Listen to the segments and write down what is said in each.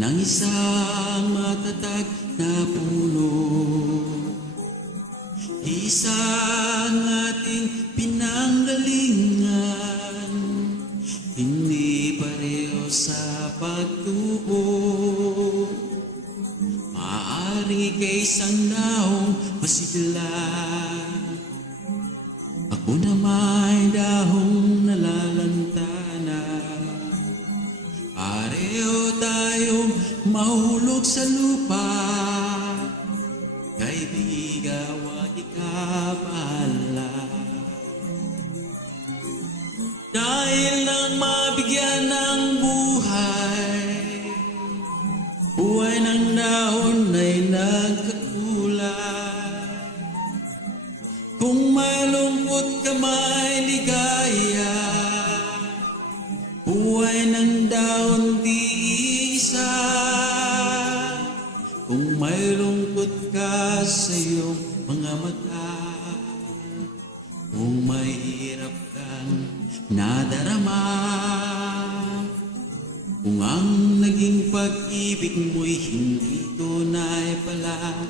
ng isang matatag na puno. Isang ating pinanggalingan, hindi pareho sa pagtubo. Maaari kay isang daong masigla, ako na may dahong nalalantana. Pareho tayong mahulog sa lupa, kaibigan, huwag ikabahala. Dahil nang mabigyan ng buhay, buhay ng dahon ay nagkakulay. Kung may lungkot ka, may ligaya, buhay ng dahon di isa. Kung may lungkot ka sa iyong mga mata, kung may hirap kang nadarama, kung ang naging pag-ibig mo'y hindi tunay pala,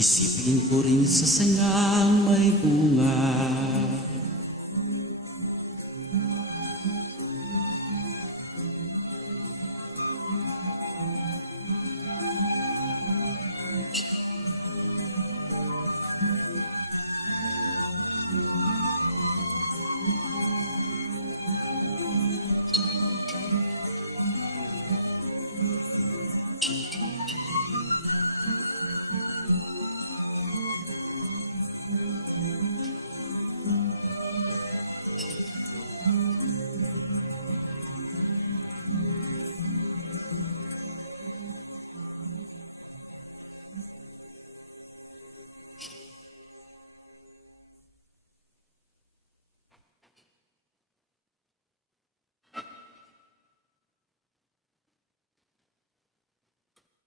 isipin ko rin sa sangang may bunga.